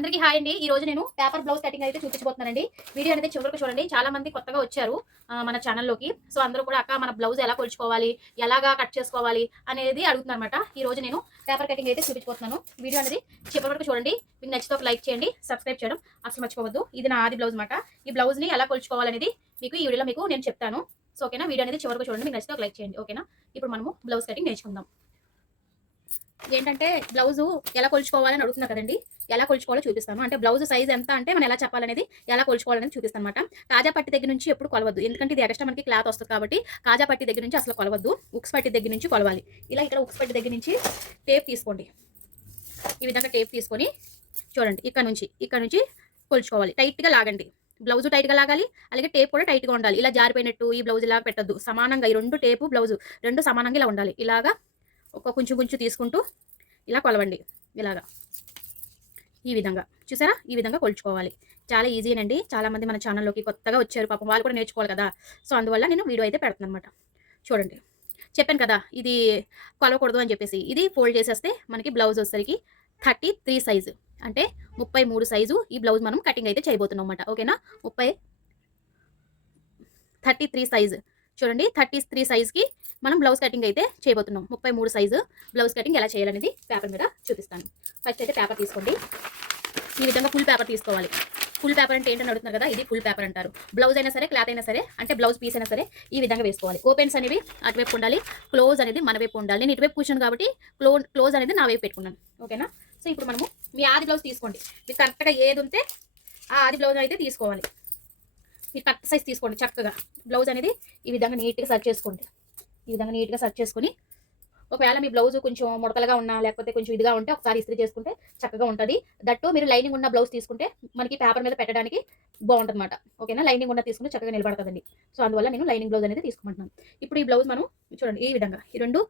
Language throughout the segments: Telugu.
అందరికీ హాయ్ అండి. ఈ రోజు నేను పేపర్ బ్లౌజ్ కటింగ్ అయితే చూపించబోతున్నానండి. వీడియో అనేది చివరికి చూడండి. చాలా మంది కొత్తగా వచ్చారు మన ఛానల్‌లోకి. సో అందరూ కూడా అక్క మన బ్లౌజ్ ఎలా కొలుచుకోవాలి, ఎలాగా కట్ చేసుకోవాలి అనేది అడుగుతున్నారన్నమాట. ఈ రోజు నేను పేపర్ కటింగ్ అయితే చూపించబోతున్నాను. వీడియో అనేది చివరి వరకు చూడండి. మీకు నచ్చితే ఒక లైక్ చేయండి, సబ్స్క్రైబ్ చేయడం అసలు మర్చిపోవద్దు. ఇది నా ఆది బ్లౌజ్ అన్నమాట. ఈ బ్లౌజ్‌ని ఎలా కొలుచుకోవాలనేది మీకు ఈ వీడియోలో నేను చెప్తాను. సో ఓకేనా, వీడియో అనేది చివరి వరకు చూడండి. మీకు నచ్చితే ఒక లైక్ చేయండి. ఓకేనా, ఇప్పుడు మనము బ్లౌజ్ కటింగ్ నేర్చుకుందాం. ఏంటంటే బ్లౌజు ఎలా కొలుచుకోవాలని అడుగుతున్నారు కదండి. ఎలా కొలుచుకోవాలో చూపిస్తాను. అంటే బ్లౌజ్ సైజ్ ఎంత అంటే మనం ఎలా చెప్పాలనేది, ఎలా కొలుచుకోవాలనేది చూపిస్తాను అనమాట. కాజా పట్టి దగ్గర నుంచి ఎప్పుడు కొలవద్దు, ఎందుకంటే ఇది ఎక్స్ట్రా మనకి క్లాత్ వస్తుంది కాబట్టి కాజా పట్టి దగ్గర నుంచి అసలు కొలవద్దు. ఉక్స్ పట్టి దగ్గర నుంచి కొలవాలి. ఇలా ఇక్కడ ఉక్స్ పట్టి దగ్గర నుంచి టేప్ తీసుకోండి. ఈ విధంగా టేప్ తీసుకొని చూడండి, ఇక్కడ నుంచి కొలుచుకోవాలి. టైట్గా లాగండి. బ్లౌజ్ టైట్గా లాగాలి, అలాగే టేప్ కూడా టైట్గా ఉండాలి. ఇలా జారిపోయినట్టు ఈ బ్లౌజ్ ఇలా పెట్టద్దు. సమానంగా ఈ రెండు టేపు బ్లౌజ్ రెండు సమానంగా ఇలా ఉండాలి. ఇలాగా కొంచెం తీసుకుంటూ ఇలా కొలవండి. ఇలాగా ఈ విధంగా చూసారా, ఈ విధంగా కొలుచుకోవాలి. చాలా ఈజీనండి. చాలామంది మన ఛానల్లోకి కొత్తగా వచ్చారు, పాపం వాళ్ళు కూడా నేర్చుకోవాలి కదా. సో అందువల్ల నేను వీడియో అయితే పెడతాను అనమాట. చూడండి, చెప్పాను కదా ఇది కొలవకూడదు అని చెప్పేసి. ఇది ఫోల్డ్ చేసేస్తే మనకి బ్లౌజ్ వచ్చేసరికి 33 సైజు, అంటే 33 సైజు ఈ బ్లౌజ్ మనం కటింగ్ అయితే చేయబోతున్నాం అనమాట. ఓకేనా, 33 సైజు చూడండి. 33 సైజ్కి మనం బ్లౌజ్ కటింగ్ అయితే చేయబోతున్నాం. 33 సైజు బ్లౌజ్ కటింగ్ ఎలా చేయాలనేది పేపర్ మీద చూపిస్తాను. ఫస్ట్ అయితే పేపర్ తీసుకోండి. ఈ విధంగా ఫుల్ పేపర్ తీసుకోవాలి. ఫుల్ పేపర్ అంటే ఏంటని అడుగుతున్నారు కదా, ఇది ఫుల్ పేపర్ అంటారు. బ్లౌజ్ అయినా సరే, క్లాత్ అయినా సరే, అంటే బ్లౌజ్ పీస్ అయినా సరే ఈ విధంగా వేసుకోవాలి. ఓపెన్స్ అనేవి అటువైపు ఉండాలి, క్లోజ్ అనేది మన వైపు ఉండాలి. నేను ఇటువైపు కూర్చున్నాను కాబట్టి క్లోజ్ అనేది నా వైపు పెట్టుకున్నాను. ఓకేనా, సో ఇప్పుడు మనము మీ ఆది బ్లౌజ్ తీసుకోండి. మీకు కరెక్ట్గా ఏది ఉంటే ఆ ఆది బ్లౌజ్ అయితే తీసుకోవాలి. మీరు కరెక్ట్ సైజ్ తీసుకోండి. చక్కగా బ్లౌజ్ అనేది ఈ విధంగా నీట్గా సర్చ్ చేసుకోండి. ఈ విధంగా నీట్గా సర్చ్ చేసుకొని, ఒకవేళ మీ బ్లౌజ్ కొంచెం ముడతలుగా ఉన్నా లేకపోతే కొంచెం ఇదిగా ఉంటే ఒకసారి ఇస్త్రీ చేసుకుంటే చక్కగా ఉంటుంది. దట్టు మీరు లైనింగ్ ఉన్న బ్లౌజ్ తీసుకుంటే మనకి పేపర్ మీద పెట్టడానికి బాగుంటుంది అనమాట. ఓకేనా, లైనింగ్ ఉన్న తీసుకుంటే చక్కగా నిలబడుతుందండి. సో అందువల్ల నేను లైనింగ్ బ్లౌజ్ అనేది తీసుకుంటున్నాను. ఇప్పుడు ఈ బ్లౌజ్ మనం చూడండి, ఈ విధంగా ఈ రెండు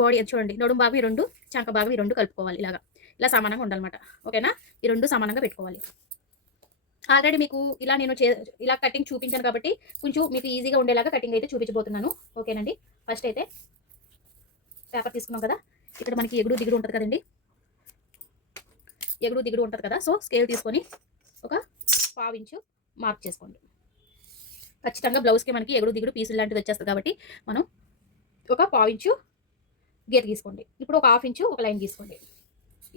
బాడీ చూడండి, నడుము భాగం ఈ రెండు, చంక భాగం ఈ రెండు కలుపుకోవాలి. ఇలా సమానంగా ఉండాలన్నమాట. ఓకేనా, ఈ రెండు సమానంగా పెట్టుకోవాలి. ఆల్రెడీ మీకు ఇలా నేను ఇలా కటింగ్ చూపించాను కాబట్టి కొంచెం మీకు ఈజీగా ఉండేలాగా కటింగ్ అయితే చూపించబోతున్నాను. ఓకేనండి, ఫస్ట్ అయితే పేపర్ తీసుకున్నాం కదా, ఇక్కడ మనకి ఎగుడు దిగుడు ఉంటుంది కదండి, ఎగుడు దిగుడు ఉంటుంది కదా. సో స్కేల్ తీసుకొని ఒక 1/2 ఇంచు మార్క్ చేసుకోండి. ఖచ్చితంగా బ్లౌజ్కి మనకి ఎగుడు దిగుడు పీసులు లాంటిది వచ్చేస్తుంది కాబట్టి మనం ఒక 1/2 ఇంచు గీత తీసుకోండి. ఇప్పుడు ఒక 1/2 ఇంచు ఒక లైన్ తీసుకోండి.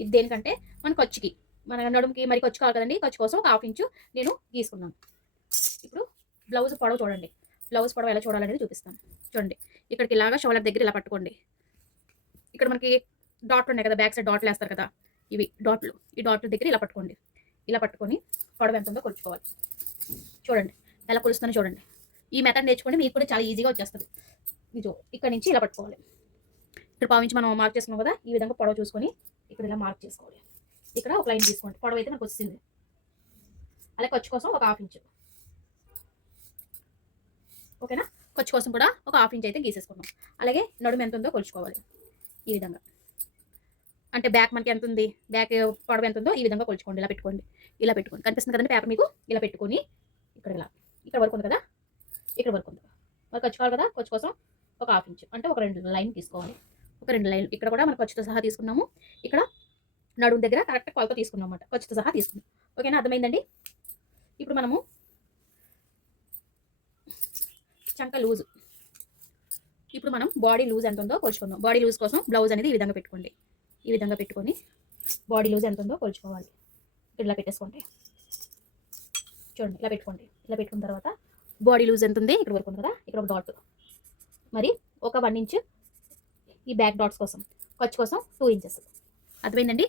ఇది దేనికంటే మన ఖర్చుకి, మన నడుముకి మరి ఖర్చు కావాలి కదండి. ఖర్చు కోసం ఒక 1/2 ఇంచు నేను గీసుకున్నాను. ఇప్పుడు బ్లౌజ్ పొడవు చూడండి. బ్లౌజ్ పొడవు ఎలా చూడాలనేది చూపిస్తాను. చూడండి, ఇక్కడికి ఇలాగా షోల్డర్ దగ్గర ఇలా పట్టుకోండి. ఇక్కడ మనకి డాట్లు ఉన్నాయి కదా, బ్యాక్ సైడ్ డాట్లు వేస్తారు కదా, ఇవి డాట్లు. ఈ డాట్ల దగ్గర ఇలా పట్టుకోండి. ఇలా పట్టుకొని పొడవు ఎంత ఉందో కొలుచుకోవాలి. చూడండి ఎలా కొలుస్తుందో చూడండి. ఈ మెథడ్ నేర్చుకోండి, మీకు కూడా చాలా ఈజీగా వచ్చేస్తుంది. ఇది ఇక్కడ నుంచి ఇలా పట్టుకోవాలి. ఇక్కడ 1/2 ఇంచు మనం మార్క్ చేసుకున్నాం కదా, ఈ విధంగా పొడవు చూసుకొని ఇక్కడ ఇలా మార్క్ చేసుకోవాలి. ఇక్కడ ఒక లైన్ తీసుకోండి. పొడవు అయితే మనకు వచ్చింది. అలాగే ఖర్చు కోసం ఒక 1/2 ఇంచు. ఓకేనా, ఖర్చు కోసం కూడా ఒక 1/2 ఇంచు అయితే గీసేసుకున్నాం. అలాగే నడుము ఎంత ఉందో కొలుచుకోవాలి. ఈ విధంగా, అంటే బ్యాక్ మనకి ఎంత ఉంది, బ్యాక్ పొడవు ఎంత ఉందో ఈ విధంగా కొలుచుకోండి. ఇలా పెట్టుకోండి. ఇలా పెట్టుకోండి, కనిపిస్తుంది కదండి పేపర్ మీకు. ఇలా పెట్టుకొని ఇక్కడ వరకు ఉంది కదా, ఇక్కడ వరకు ఉంది. మరి ఖర్చు కావాలి కదా, ఖర్చు కోసం ఒక 1/2 ఇంచు, అంటే ఒక 2 లైన్ తీసుకోవాలి. ఒక 2 లైన్ ఇక్కడ కూడా మనం ఖర్చుతో సహా తీసుకున్నాము. ఇక్కడ నడుము దగ్గర కరెక్ట్ కొలత తీసుకున్నాం అన్నమాట, ఖర్చుతో సహా తీసుకున్నాం. ఓకేనా, అర్థమైందండి. ఇప్పుడు మనము చంక లూజు, ఇప్పుడు మనం బాడీ లూజ్ ఎంత ఉందో కొలుచుకుందాం. బాడీ లూజ్ కోసం బ్లౌజ్ అనేది ఈ విధంగా పెట్టుకోండి. ఈ విధంగా పెట్టుకొని బాడీ లూజ్ ఎంత ఉందో కొలుచుకోవాలి. ఇలా పెట్టేసుకోండి. చూడండి, ఇలా పెట్టుకోండి. ఇలా పెట్టుకున్న తర్వాత బాడీ లూజ్ ఎంత ఉంది, ఇక్కడ వరకు ఉంది కదా, ఇక్కడ ఒక డాట్, మరి ఒక 1 ఇంచు ఈ బ్యాక్ డాట్స్ కోసం, ఖర్చు కోసం 2 ఇంచెస్. అర్థమైందండి.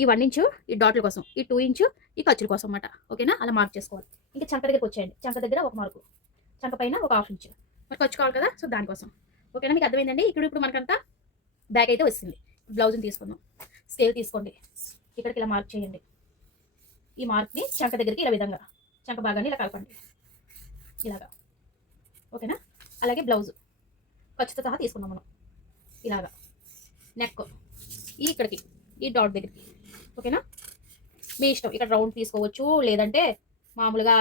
ఈ 1 ఇంచు ఈ డాట్ల కోసం, ఈ 2 ఇంచు ఈ ఖర్చుల కోసం అన్నమాట. ఓకేనా, అలా మార్క్ చేసుకోవాలి. ఇంకా చంక దగ్గరకు వచ్చేయండి. చంక దగ్గర ఒక మార్కు, చంక పైన ఒక 1/2 ఇంచు మరి ఖర్చు కావాలి కదా, సో దానికోసం. ఓకేనా, మీకు అర్థమైందండి. ఇప్పుడు మనకంతా బ్యాక్ అయితే వచ్చింది. బ్లౌజ్ని తీసుకుందాం. స్కేల్ తీసుకోండి. ఇక్కడికి ఇలా మార్క్ చేయండి. ఈ మార్క్ని చంక దగ్గరికి ఇలా విధంగా చంక భాగాన్ని ఇలా కలపండి. ఇలాగా. ఓకేనా, అలాగే బ్లౌజు ఖర్చుతో సహా తీసుకున్నాం మనం. ఇలాగా నెక్ ఇక్కడికి ఈ డాట్ దగ్గరికి. ఓకేనా, మీ ఇష్టం. ఇక్కడ రౌండ్ తీసుకోవచ్చు, లేదంటే మామూలుగా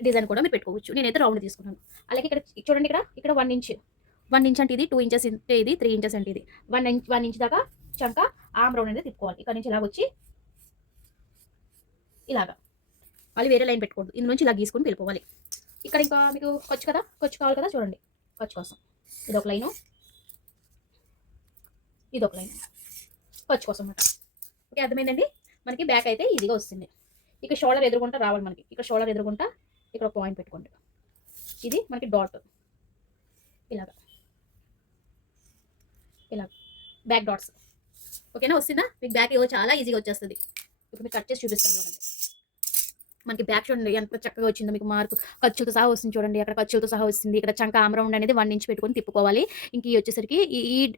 డిజైన్ కూడా మీరు పెట్టుకోవచ్చు. నేనైతే రౌండ్ తీసుకున్నాను. అలాగే ఇక్కడ చూడండి, ఇక్కడ 1 ఇంచ్ అంటే ఇది, 2 ఇంచెస్ అంటే ఇది, 3 ఇంచెస్ అంటే ఇది. 1 ఇంచ్ దాకా చంక ఆమ్ రౌండ్ అనేది తిప్పుకోవాలి. ఇక్కడ నుంచి ఇలా వచ్చి ఇలాగా మళ్ళీ వేరే లైన్ పెట్టుకోండి, ఇందు నుంచి ఇలా గీసుకొని వెళ్ళిపోవాలి. ఇక్కడ ఇంకా మీకు ఖర్చు కదా, ఖర్చు కావాలి కదా, చూడండి ఖర్చు కోసం ఇదొక లైను, ఇదొక లైన్ ఖర్చు కోసం అన్నమాట. ఓకే, అర్థమైందండి. మనకి బ్యాక్ అయితే ఈజీగా వస్తుంది. ఇక షోల్డర్ ఎదురుకుంటా రావాలి మనకి, ఇక్కడ షోల్డర్ ఎదురుకుంటా ఇక్కడ పాయింట్ పెట్టుకోండి, ఇది మనకి డాట్ ఇలాగా, ఇలా బ్యాక్ డాట్స్. ఓకేనా, వస్తుందా మీకు బ్యాక్ ఏవో చాలా ఈజీగా వచ్చేస్తుంది. ఇప్పుడు మీకు కట్ చేసి చూపిస్తాను చూడండి. మనకి బ్యాక్ చూడండి ఎంత చక్కగా వచ్చిందో, మీకు మార్కు ఖర్చులతో సహా వస్తుంది చూడండి, అక్కడ ఖర్చులతో సహా వస్తుంది. ఇక్కడ చంక ఆమ్రౌండ్ అనేది 1 ఇంచ్ పెట్టుకొని తిప్పుకోవాలి. ఇంక ఈ వచ్చేసరికి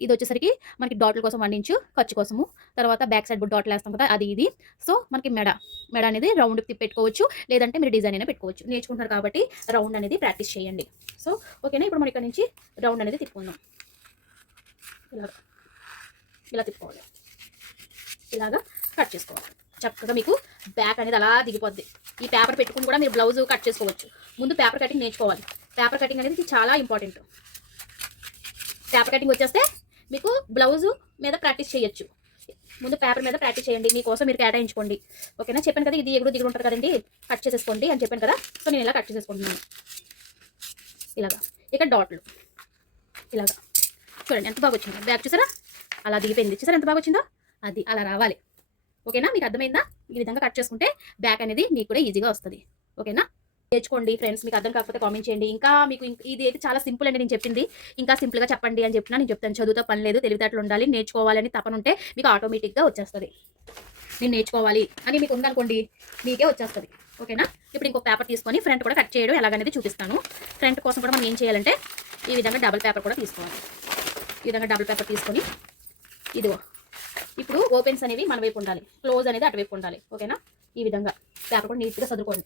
ఇది వచ్చేసరికి మనకి డాట్ల కోసం 1 ఇంచు ఖర్చు కోసము, తర్వాత బ్యాక్ సైడ్ డాట్లు వేస్తాం కదా అది ఇది. సో మనకి మెడ అనేది రౌండ్ తిప్పి పెట్టుకోవచ్చు, లేదంటే మీరు డిజైన్ అయినా పెట్టుకోవచ్చు. నేర్చుకుంటున్నారు కాబట్టి రౌండ్ అనేది ప్రాక్టీస్ చేయండి. సో ఓకేనా, ఇప్పుడు మనం ఇక్కడ నుంచి రౌండ్ అనేది తిప్పుకుందాం. ఇలా తిప్పుకోవాలి, ఇలాగా కట్ చేసుకోవాలి. చక్కగా మీకు బ్యాక్ అనేది అలా దిగిపోద్ది. ఈ పేపర్ పెట్టుకుని కూడా మీరు బ్లౌజ్ కట్ చేసుకోవచ్చు. ముందు పేపర్ కటింగ్ నేర్చుకోవాలి. పేపర్ కటింగ్ అనేది చాలా ఇంపార్టెంట్. పేపర్ కటింగ్ వచ్చేస్తే మీకు బ్లౌజ్ మీద ప్రాక్టీస్ చేయొచ్చు. ముందు పేపర్ మీద ప్రాక్టీస్ చేయండి, మీకోసం మీరు కేటాయించుకోండి. ఓకేనా, చెప్పాను కదా ఇది ఎగుడు దిగుడు ఉంటుంది కదండి, కట్ చేసేసుకోండి అని చెప్పాను కదా. సో నేను ఇలా కట్ చేసేసుకుంటున్నాను ఇలాగా. ఇక్కడ డాట్లు ఇలాగా చూడండి ఎంత బాగా వచ్చిందో బ్యాక్, చూసారా అలా దిగిపోయింది, చూసారా ఎంత బాగా వచ్చిందో, అది అలా రావాలి. ఓకేనా, మీకు అర్థమైందా? ఈ విధంగా కట్ చేసుకుంటే బ్యాక్ అనేది మీకు కూడా ఈజీగా వస్తుంది. ఓకేనా, నేర్చుకోండి ఫ్రెండ్స్. మీకు అర్థం కాకపోతే కామెంట్ చేయండి. ఇంకా మీకు ఇది అయితే చాలా సింపుల్ అండి, నేను చెప్పింది ఇంకా సింపుల్గా చెప్పండి అని చెప్పినా నేను చెప్తాను. చదువుతో పని లేదు, తెలివితేటలు ఉండాలి, నేర్చుకోవాలని తపన ఉంటే మీకు ఆటోమేటిక్గా వచ్చేస్తుంది. నేను నేర్చుకోవాలి అని మీకు ఉందనుకోండి, మీకే వచ్చేస్తుంది. ఓకేనా, ఇప్పుడు ఇంకో పేపర్ తీసుకొని ఫ్రంట్ కూడా కట్ చేయడం ఎలాగనేది చూపిస్తాను. ఫ్రంట్ కోసం కూడా మనం ఏం చేయాలంటే ఈ విధంగా డబుల్ పేపర్ కూడా తీసుకోవాలి. ఈ విధంగా డబుల్ పేపర్ తీసుకొని ఇదిగో ఇప్పుడు ఓపెన్స్ అనేవి మన వైపు ఉండాలి, క్లోజ్ అనేది అటువైపు ఉండాలి. ఓకేనా, ఈ విధంగా పేపర్ కూడా నీట్గా చదువుకోండి.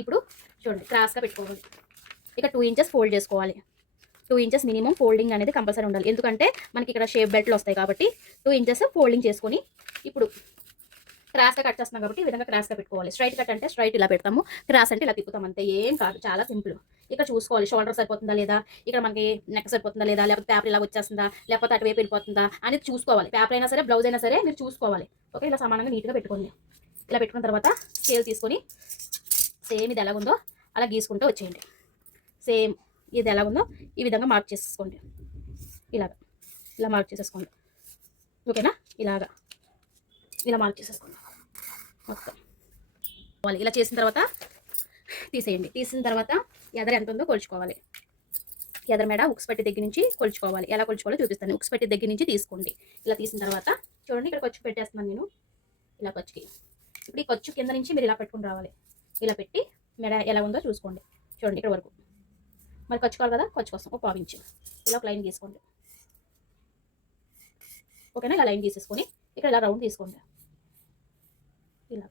ఇప్పుడు చూడండి క్రాస్గా పెట్టుకోవాలి. ఇక 2 ఇంచెస్ ఫోల్డ్ చేసుకోవాలి. 2 ఇంచెస్ మినిమం ఫోల్డింగ్ అనేది కంపల్సరీ ఉండాలి, ఎందుకంటే మనకి ఇక్కడ షేప్ బెల్ట్లు వస్తాయి కాబట్టి 2 ఇంచెస్ ఫోల్డింగ్ చేసుకొని ఇప్పుడు క్రాస్గా కట్ చేస్తున్నాం కాబట్టి ఈ విధంగా క్రాస్గా పెట్టుకోవాలి. స్ట్రైట్ కట్ అంటే స్ట్రైట్ ఇలా పెడతాము, క్రాస్ అంటే ఇలా తిప్పుతాం, అంతే, ఏం కాదు, చాలా సింపుల్. ఇక్కడ చూసుకోవాలి షోల్డర్ సరిపోతుందా లేదా, ఇక్కడ మనకి నెక్ సరిపోతుందా లేదా, లేకపోతే పేపర్ ఇలా వచ్చేస్తుందా, లేకపోతే అటువైపు వెళ్ళిపోతుందా అనేది చూసుకోవాలి. పేపర్ అయినా సరే బ్లౌజ్ అయినా సరే మీరు చూసుకోవాలి. ఓకే, ఇలా సమానంగా నీట్గా పెట్టుకోండి. ఇలా పెట్టుకున్న తర్వాత స్కేల్ తీసుకొని సేమ్ ఇది ఎలాగుందో అలా గీసుకుంటూ వచ్చేయండి. సేమ్ ఇది ఎలాగుందో ఈ విధంగా మార్క్ చేసేసుకోండి. ఇలా మార్క్ చేసేసుకోండి. ఓకేనా, ఇలా మార్క్ చేసేసుకోండి మొత్తం. ఇలా చేసిన తర్వాత తీసేయండి. తీసిన తర్వాత ఎదర ఎంత ఉందో కొలుచుకోవాలి. ఎదర మేడ ఉక్స్ పట్టి దగ్గర నుంచి కొలుచుకోవాలి. ఎలా కొలుచుకోవాలో చూపిస్తాను. ఉక్స్ పట్టి దగ్గర నుంచి తీసుకోండి. ఇలా తీసిన తర్వాత చూడండి ఇక్కడ ఖర్చు పెట్టేస్తున్నాను నేను, ఇలా ఖర్చుకి. ఇప్పుడు ఈ ఖర్చు కింద నుంచి మీరు ఇలా పెట్టుకుని రావాలి. ఇలా పెట్టి మెడ ఎలా ఉందో చూసుకోండి. చూడండి ఇక్కడ వరకు మరి ఖర్చు కావాలి కదా, ఖర్చు కోసం ఒక 1/4 ఇంచు ఇలా ఒక లైన్ తీసుకోండి. ఓకేనా, ఇలా లైన్ తీసేసుకొని ఇక్కడ ఇలా రౌండ్ తీసుకోండి. ఇలా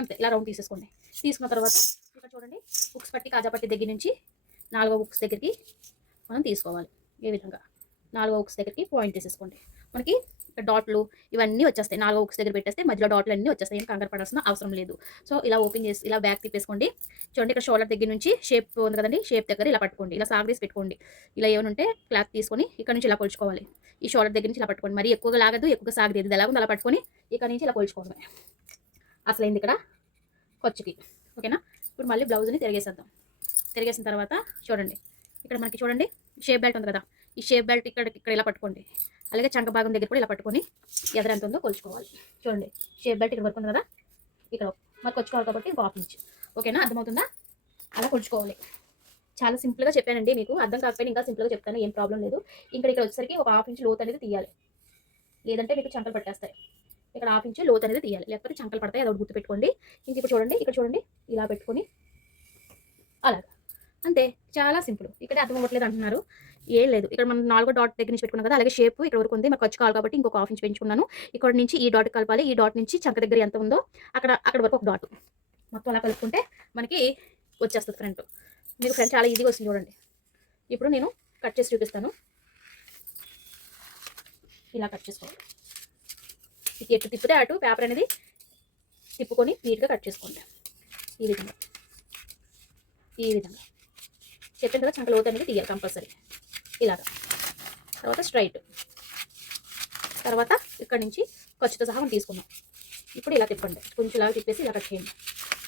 అంతే, ఇలా రౌండ్ తీసేసుకోండి. తీసుకున్న తర్వాత ఇక్కడ చూడండి ఉక్స్ పట్టి కాజా పట్టి దగ్గర నుంచి 4వ ఉక్స్ దగ్గరికి మనం తీసుకోవాలి. ఏ విధంగా 4వ ఉక్స్ దగ్గరికి పాయింట్ తీసేసుకోండి. మనకి ఇక్కడ డాట్లు ఇవన్నీ వచ్చేస్తాయి. 4వ ఉక్స్ దగ్గర పెట్టేస్తే మధ్యలో డాట్లు అన్నీ వచ్చేస్తాయి, ఏం కంగారు పడాల్సిన అవసరం లేదు. సో ఇలా ఓపెన్ చేసి ఇలా బ్యాక్ తిప్పేసుకోండి. చూడండి ఇక్కడ షోల్డర్ దగ్గర నుంచి షేప్ ఉంది కదండి, షేప్ దగ్గర ఇలా పట్టుకోండి. ఇలా సాగదీసి పెట్టుకోండి. ఇలా ఏమైనా ఉంటే క్లాత్ తీసుకొని ఇక్కడ నుంచి ఇలా కొలుచుకోవాలి. ఈ షోల్డర్ దగ్గర నుంచి ఇలా పట్టుకోండి, మరి ఎక్కువగా లాగదు, ఎక్కువగా సాగలేదు, ఇది ఎలాగో అలా పట్టుకొని ఇక్కడ నుంచి ఇలా కొలుచుకోండి. అసలైంది ఇక్కడ ఖర్చుకి. ఓకేనా, ఇప్పుడు మళ్ళీ బ్లౌజ్ని తిరిగేసేద్దాం. తిరిగేసిన తర్వాత చూడండి ఇక్కడ మనకి చూడండి షేప్ బెల్ట్ ఉంది కదా, ఈ షేప్ బెల్ట్ ఇక్కడ ఇలా పట్టుకోండి. అలాగే చంక భాగం దగ్గర కూడా ఇలా పట్టుకొని ఎదర ఎంత ఉందో కొలుచుకోవాలి. చూడండి షేప్ బెల్ట్ ఇక్కడ వరకు ఉంది కదా, ఇక్కడ మరి కొలుచుకోవాలి కాబట్టి 1/2 ఇంచ్. ఓకేనా, అర్థమవుతుందా? అలా కొలుచుకోవాలి. చాలా సింపుల్గా చెప్పానండి, మీకు అర్థం కాకపోయినా ఇంకా సింపుల్గా చెప్తాను, ఏం ప్రాబ్లం లేదు. ఇక్కడ వచ్చేసరికి ఒక 1/2 ఇంచ్ లోతు అనేది తీయాలి, లేదంటే మీకు చంకలు పట్టేస్తాయి. ఇక్కడ 1/2 ఇంచ్ లోతు అనేది తీయాలి, లేకపోతే చంకలు పడతాయి, అది ఒకటి గుర్తుపెట్టుకోండి. ఇంక ఇప్పుడు చూడండి ఇక్కడ చూడండి ఇలా పెట్టుకొని అలాగా, అంతే, చాలా సింపుల్. ఇక్కడ అర్థం అవ్వట్లేదు అంటున్నారు, ఏం లేదు. ఇక్కడ మనం 4వ డాట్ దగ్గర నుంచి పెట్టుకున్నాం కదా, అలాగే షేప్ ఇక్కడ వరకు ఉంది, మాకు ఖర్చు కావాలి కాబట్టి ఇంకొక 1/2 ఇంచ్ పెంచుకున్నాను. ఇక్కడ నుంచి ఈ డాట్ కలపాలి, ఈ డాట్ నుంచి చంక దగ్గర ఎంత ఉందో అక్కడ వరకు ఒక డాట్, మొత్తం అలా కలుపుకుంటే మనకి వచ్చేస్తుంది ఫ్రంట్. మీకు ఫ్రంట్ చాలా ఈజీగా వస్తుంది చూడండి. ఇప్పుడు నేను కట్ చేసి చూపిస్తాను. ఇలా కట్ చేసుకోవాలి. ఎటు తిప్పితే అటు పేపర్ అనేది తిప్పుకొని నీట్గా కట్ చేసుకోండి. ఈ విధంగా చెప్పిన తర్వాత చంక లోతు అనేది తీయాలి కంపల్సరీ. ఇలాగా తర్వాత స్ట్రైట్, తర్వాత ఇక్కడ నుంచి ఖర్చుతో సహా మనం తీసుకున్నాం. ఇప్పుడు ఇలా తిప్పండి, కొంచెం ఇలా తిప్పేసి ఇలా కట్ చేయండి.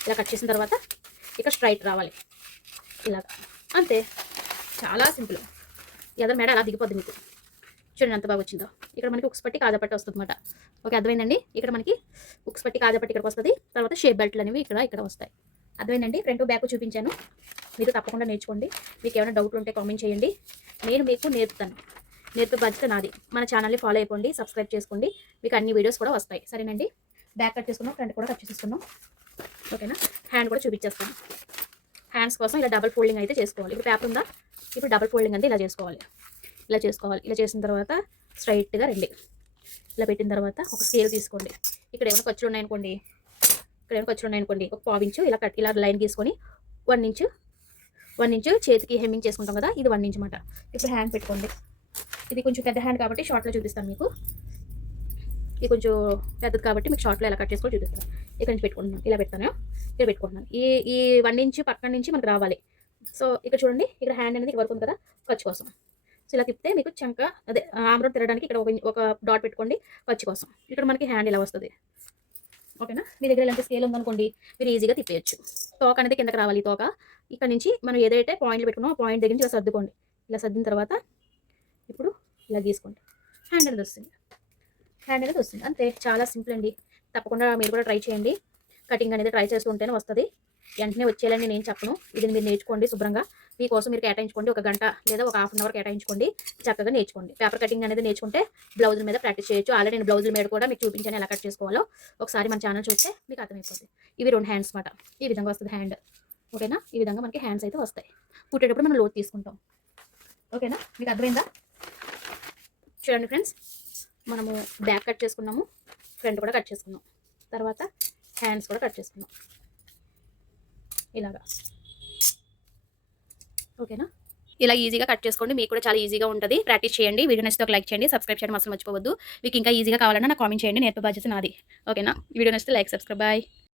ఇలా కట్ చేసిన తర్వాత ఇక్కడ స్ట్రైట్ రావాలి ఇలాగ, అంతే. చాలా సింపుల్. ఎదరు మేడ అలా దిగిపోద్ది మీకు. చూడండి ఎంత బాగా వచ్చిందో. ఇక్కడ మనకి ఉక్స్ పట్టి కాజా పట్టి వస్తుంది అనమాట. ఓకే, అర్థమైందండి. ఇక్కడ మనకి ఉక్స్ పట్టి కాజా పట్టి ఇక్కడికి వస్తుంది. తర్వాత షేప్ బెల్ట్లు అనేవి ఇక్కడ వస్తాయి. అర్థమైందండి. ఫ్రంట్ బ్యాక్ చూపించాను, మీరు తప్పకుండా నేర్చుకోండి. మీకు ఏమైనా డౌట్లు ఉంటే కామెంట్ చేయండి, నేను మీకు నేర్పుతాను. నేర్పే బాధ్యత నాది. మన ఛానల్ని ఫాలో అయిపోండి, సబ్స్క్రైబ్ చేసుకోండి, మీకు అన్ని వీడియోస్ కూడా వస్తాయి. సరేనండి. బ్యాక్ కట్ చేసుకున్నాం, ఫ్రంట్ కూడా కట్ చేసేసుకున్నాం. ఓకేనా. హ్యాండ్ కూడా చూపించేస్తాను. హ్యాండ్స్ కోసం ఇలా డబల్ ఫోల్డింగ్ అయితే చేసుకోవాలి. ఇప్పుడు పేపర్ ఉందా, ఇప్పుడు డబల్ ఫోల్డింగ్ అంటే ఇలా చేసుకోవాలి. ఇలా చేసిన తర్వాత స్ట్రైట్గా రండి. ఇలా పెట్టిన తర్వాత ఒక స్కేల్ తీసుకోండి. ఇక్కడ ఏమైనా ఖర్చులు ఉన్నాయనుకోండి, ఒక పావించు ఇలా లైన్ గీసుకొని 1 ఇంచు చేతికి హెమ్మింగ్ చేసుకుంటాం కదా, ఇది 1 ఇంచ్ మాట. ఇప్పుడు హ్యాండ్ పెట్టుకోండి. ఇది కొంచెం పెద్ద హ్యాండ్ కాబట్టి షార్ట్లో చూపిస్తాను మీకు. ఇది కొంచెం పెద్దది కాబట్టి మీకు షార్ట్లో ఎలా కట్ చేసుకొని చూపిస్తాను. ఇక్కడ నుంచి పెట్టుకుంటున్నాను, ఇలా పెట్టుకుంటున్నాను. ఈ 1 ఇంచ్ పక్కన నుంచి మనకు రావాలి. సో ఇక్కడ చూడండి, ఇక్కడ హ్యాండ్ అనేది వరకు ఉంది కదా, ఖర్చు కోసం. సో ఇలా తిప్పితే మీకు చంక అదే ఆమ్రోడ్ తిరగడానికి ఇక్కడ ఒక డాట్ పెట్టుకోండి ఖర్చు కోసం. ఇక్కడ మనకి హ్యాండ్ ఇలా వస్తుంది. ఓకేనా. మీ దగ్గర ఇలాంటి స్కేల్ ఉందనుకోండి, మీరు ఈజీగా తిప్పేయచ్చు. తోక అనేది కిందకి రావాలి. తోక ఇక్కడ నుంచి మనం ఏదైతే పాయింట్లు పెట్టుకున్నామో ఆ పాయింట్ దగ్గర నుంచి ఇలా సర్దుకోండి. ఇలా సర్దిన తర్వాత ఇప్పుడు ఇలా గీసుకోండి. హ్యాండ్ అనేది వస్తుంది. అంతే, చాలా సింపుల్ అండి. తప్పకుండా మీరు కూడా ట్రై చేయండి. కటింగ్ అనేది ట్రై చేస్తూ ఉంటేనే వస్తుంది. వెంటనే వచ్చేయాలని నేను చెప్పను. ఇది మీరు నేర్చుకోండి శుభ్రంగా. మీకోసం మీరు కేటాయించుకోండి, 1 గంట లేదా ఒక హాఫ్ అన్ అవర్ కేటాయించుకోండి. చక్కగా నేర్చుకోండి. పేపర్ కటింగ్ అనేది నేర్చుకుంటే బ్లౌజుల మీద ప్రాక్టీస్ చేయొచ్చు. ఆల్రెడీ నేను బ్లౌజుల మీద కూడా మీకు చూపించాను ఎలా కట్ చేసుకోవాలో. ఒకసారి మన ఛానల్ చూస్తే మీకు అర్థమైపోతుంది. ఇవి 2 హ్యాండ్స్ మాట. ఈ విధంగా వస్తుంది హ్యాండ్. ఓకేనా. ఈ విధంగా మనకి హ్యాండ్స్ అయితే వస్తాయి. కుట్టేటప్పుడు మనం లోతు తీసుకుంటాం. ఓకేనా, మీకు అర్థమైందా. చూడండి ఫ్రెండ్స్, మనము బ్యాక్ కట్ చేసుకున్నాము, ఫ్రంట్ కూడా కట్ చేసుకున్నాం, తర్వాత హ్యాండ్స్ కూడా కట్ చేసుకున్నాం ఇలాగా. ఓకేనా. ఇలా ఈజీగా కట్ చేసుకోండి. మీకు కూడా చాలా ఈజీగా ఉంటుంది. ప్రాక్టీస్ చేయండి. వీడియో నచ్చితే ఒక లైక్ చేయండి, సబ్స్క్రైబ్ చేయడం అసలు మర్చిపోవద్దు. మీకు ఇంకా ఈజీగా కావాలన్నా నాకు కామెంట్ చేయండి, నేర్పే బాధ్యత నాది. ఓకేనా. వీడియో నచ్చితే లైక్, సబ్స్క్రైబ్. బాయ్.